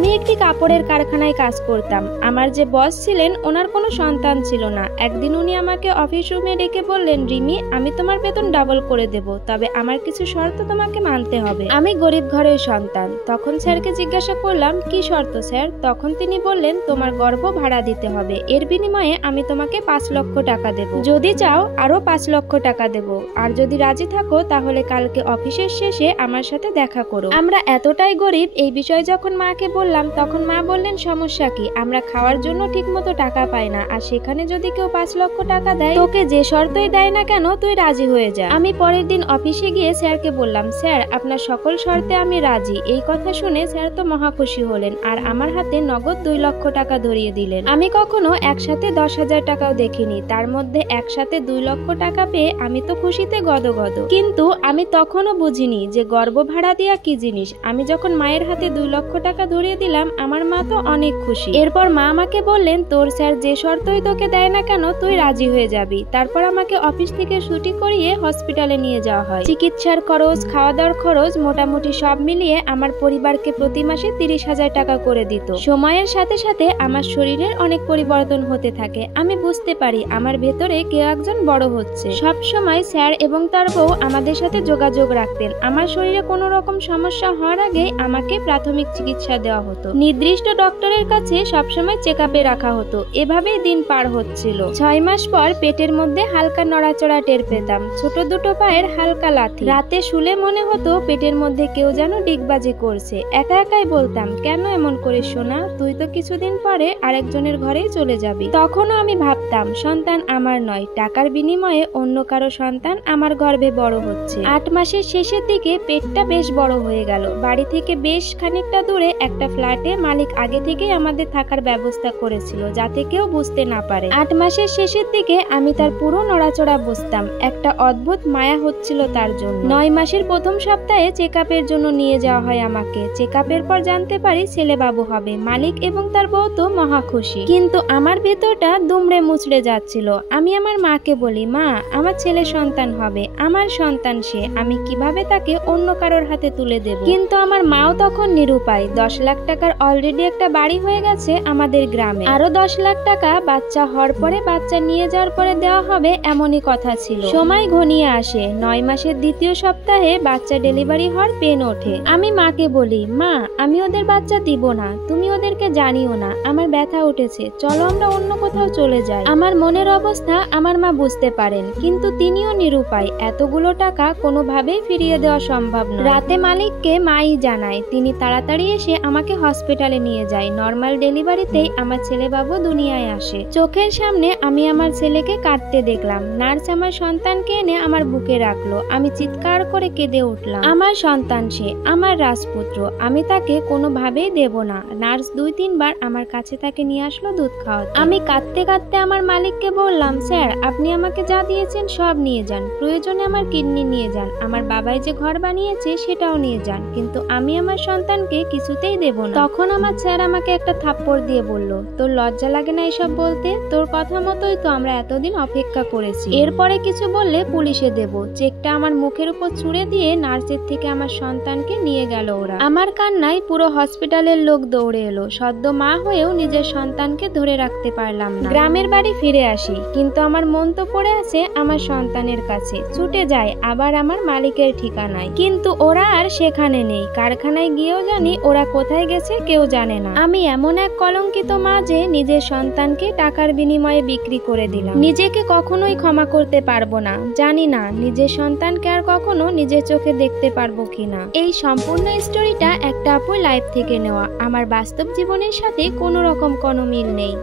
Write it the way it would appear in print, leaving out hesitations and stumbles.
আমি একটি কাপড়ের কারখানায় কাজ করতাম। আমার যে বস ছিলেন ওনার কোনো সন্তান ছিল না। একদিন উনি আমাকে অফিস রুমে ডেকে বললেন, রিমি, আমি তোমার বেতন ডাবল করে দেব, তবে আমার কিছু শর্ত তোমাকে মানতে হবে। আমি গরিব ঘরের সন্তান। তখন স্যারকে জিজ্ঞাসা করলাম, কি শর্ত স্যার? তখন তিনি বললেন, তোমার গর্ভ ভাড়া দিতে হবে, এর বিনিময়ে আমি তোমাকে 5 লক্ষ টাকা দেব, যদি চাও আরো 5 লক্ষ টাকা দেব, আর যদি রাজি থাকো তাহলে কালকে অফিসের শেষে আমার সাথে দেখা করো। আমরা এতটাই গরিব, এই বিষয়ে যখন মাকে বললাম তখন মা বললেন, সমস্যা কি, আমরা খাওয়ার জন্য ঠিক মতো টাকা পাই না, আর সেখানে যদি কেউ 5 লক্ষ টাকা দেয়, তোকে যে শর্তই দেয় না কেন তুই রাজি হয়ে যা। আমি পরের দিন অফিসে গিয়ে স্যারকে বললাম, স্যার আপনার সকল শর্তে আমি রাজি। এই কথা শুনে স্যার তো মহা খুশি হলেন আর আমার হাতে নগদ 2 লক্ষ টাকা ধরিয়ে দিলেন। আমি কখনো একসাথে 10,000 টাকাও দেখিনি, তার মধ্যে একসাথে 2 লক্ষ টাকা পেয়ে আমি তো খুশিতে গদগদ। কিন্তু আমি তখনও বুঝিনি যে গর্ভ ভাড়া দেয়া কি জিনিস। আমি যখন মায়ের হাতে 2 লক্ষ টাকা ধরিয়ে দিলাম, আমার মা তো অনেক খুশি। এরপর মা আমাকে বললেন, তোর স্যার যে শর্তই তোকে দেয় না কেন তুই রাজি হয়ে যাবি। তারপর আমাকে অফিস থেকে ছুটি করিয়ে হসপিটালে নিয়ে যাওয়া হয়। চিকিৎসার খরচ, খাওয়া দাওয়ার খরচ, মোটামুটি সব মিলিয়ে আমার পরিবারকে প্রতি মাসে 30,000 টাকা করে দিত। সময়ের সাথে সাথে আমার শরীরের অনেক পরিবর্তন হতে থাকে। আমি বুঝতে পারি আমার ভেতরে কেউ একজন বড় হচ্ছে। সব সময় স্যার এবং তার বউ আমাদের সাথে যোগাযোগ রাখতেন। আমার শরীরে কোনো রকম সমস্যা হওয়ার আগে আমাকে প্রাথমিক চিকিৎসা দেওয়া হতো। নির্দিষ্ট ডক্টরের কাছে সবসময় চেকআপে রাখা হতো। এভাবেই দিন পার হচ্ছিল। 6 মাস পর পেটের মধ্যে হালকা নড়াচড়া টের পেতাম, ছোট দুটো পায়ের হালকা লাথি। রাতে শুলে মনে হতো পেটের মধ্যে কেউ যেন ডিগবাজি করছে। একা একাই বলতাম, কেন এমন করিস সোনা, তুই তো কিছুদিন পরে আরেকজনের ঘরেই চলে যাবি। তখনও আমি ভাবতাম, সন্তান আমার নয়, টাকার বিনিময়ে অন্য কারো সন্তান আমার গর্ভে বড় হচ্ছে। 8 মাসের শেষের দিকে পেটটা বেশ বড় হয়ে গেল। বাড়ি থেকে বেশ খানিকটা দূরে একটা ফ্ল্যাটে মালিক আগে থেকেই আমাদের থাকার ব্যবস্থা করেছিল, যাতে কেউ বুঝতে না পারে। 8 মাসের শেষের দিকে আমি তার পুরো নড়াচড়া বুঝতাম। একটা অদ্ভুত মায়া হচ্ছিল তার জন্য। 9 মাসের প্রথম সপ্তাহে চেকআপের জন্য নিয়ে যাওয়া হয় আমাকে। চেকআপের পর জানতে পারি ছেলে বাবু হবে। মালিক এবং তার বউ তো মহা খুশি, কিন্তু আমার ভেতরটা দুমড়ে মুচড়ে যাচ্ছিল। আমি আমার মাকে বলি, মা, আমার ছেলে সন্তান হবে, আমার সন্তান সে, আমি কিভাবে তাকে অন্য কারোর হাতে তুলে দেব? কিন্তু আমার মাও তখন নিরুপায়। 10 লাখ টাকার অলরেডি একটা বাড়ি হয়ে গেছে আমাদের গ্রামে, আরো 10 লাখ টাকা বাচ্চা হওয়ার পরে, বাচ্চা নিয়ে যাওয়ার পরে দেওয়া হবে, এমনই কথা ছিল। সময় ঘনিয়ে আসে। 9 মাসের দ্বিতীয় সপ্তাহে বাচ্চা ডেলিভারি হওয়ার পেন ওঠে। আমি মাকে বলি, মা, আমি ওদের বাচ্চা দিব না, তুমি ওদেরকে জানিও না, আমার ব্যথা উঠেছে, চলো আমরা অন্য কোথাও চলে যাই। আমার মনের অবস্থা আমার মা বুঝতে পারেন, কিন্তু তিনিও নিরুপায়। এতগুলো টাকা কোনোভাবেই ফিরিয়ে দেওয়া সম্ভব নয়। রাতে মালিককে মাই জানায়। তিনি তাড়াতাড়ি এসে আমাকে হসপিটালে নিয়ে যায়। নর্মাল ডেলিভারিতেই আমার ছেলে বাবু দুনিয়ায় আসে। চোখের সামনে আমি আমার ছেলেকে কাঁদতে দেখলাম। নার্স আমার সন্তানকে এনে আমার বুকে রাখলো। আমি চিৎকার করে কেঁদে উঠলাম। আমার সন্তান সে, আমার রাজপুত্র, আমি তাকে কোনোভাবেই দেব না। নার্স 2-3 বার আমার কাছে তাকে নিয়ে আসলো দুধ খাওয়াতে। আমি কাঁদতে কাঁদতে আমার মালিককে বললাম, স্যার আপনি আমাকে যা দিয়েছেন সব নিয়ে যান, প্রয়োজনে আমার কিডনি নিয়ে যান, আমার বাবাই যে ঘর বানিয়েছে সেটাও নিয়ে যান, কিন্তু আমি আমার সন্তানকে কিছুতেই দেব না। তখন আমার স্যার আমাকে একটা থাপ্পড় দিয়ে বলল, তোর লজ্জা লাগে না এসব বলতে? তোর কথা মতোই তো আমরা এতদিন অপেক্ষা করেছি। এরপরে কিছু বললে পুলিশে দেব। চেকটা আমার মুখের উপর ছুঁড়ে দিয়ে নার্সের থেকে আমার সন্তানকে নিয়ে গেল ওরা। আমার কান্নায় পুরো হসপিটালের লোক দৌড়ে এলো। সদ্য মা হয়েও নিজের সন্তানকে ধরে রাখতে পারলাম না। গ্রামের বাড়ি ফিরে আসি, কিন্তু আমার মন তো পড়ে আছে আমার সন্তানের কাছে। ছুটে যায় আবার আমার মালিকের ঠিকানায়, কিন্তু ওরা আর সেখানে নেই। কারখানায় গিয়েও জানি ওরা কোথায় গেছে কেউ জানে না। আমি এমন এক কলঙ্কিত মা যে নিজের সন্তানকে টাকার বিনিময়ে বিক্রি করে দিলাম। নিজেকে কখনোই ক্ষমা করতে পারবো না। জানি না নিজের সন্তানকে আর কখনো নিজের চোখে দেখতে পারবো কিনা। এই সম্পূর্ণ স্টোরিটা একটা আপুর লাইফ থেকে নেওয়া। আমার বাস্তব জীবনের সাথে কোনো রকম কোনো মিল নেই।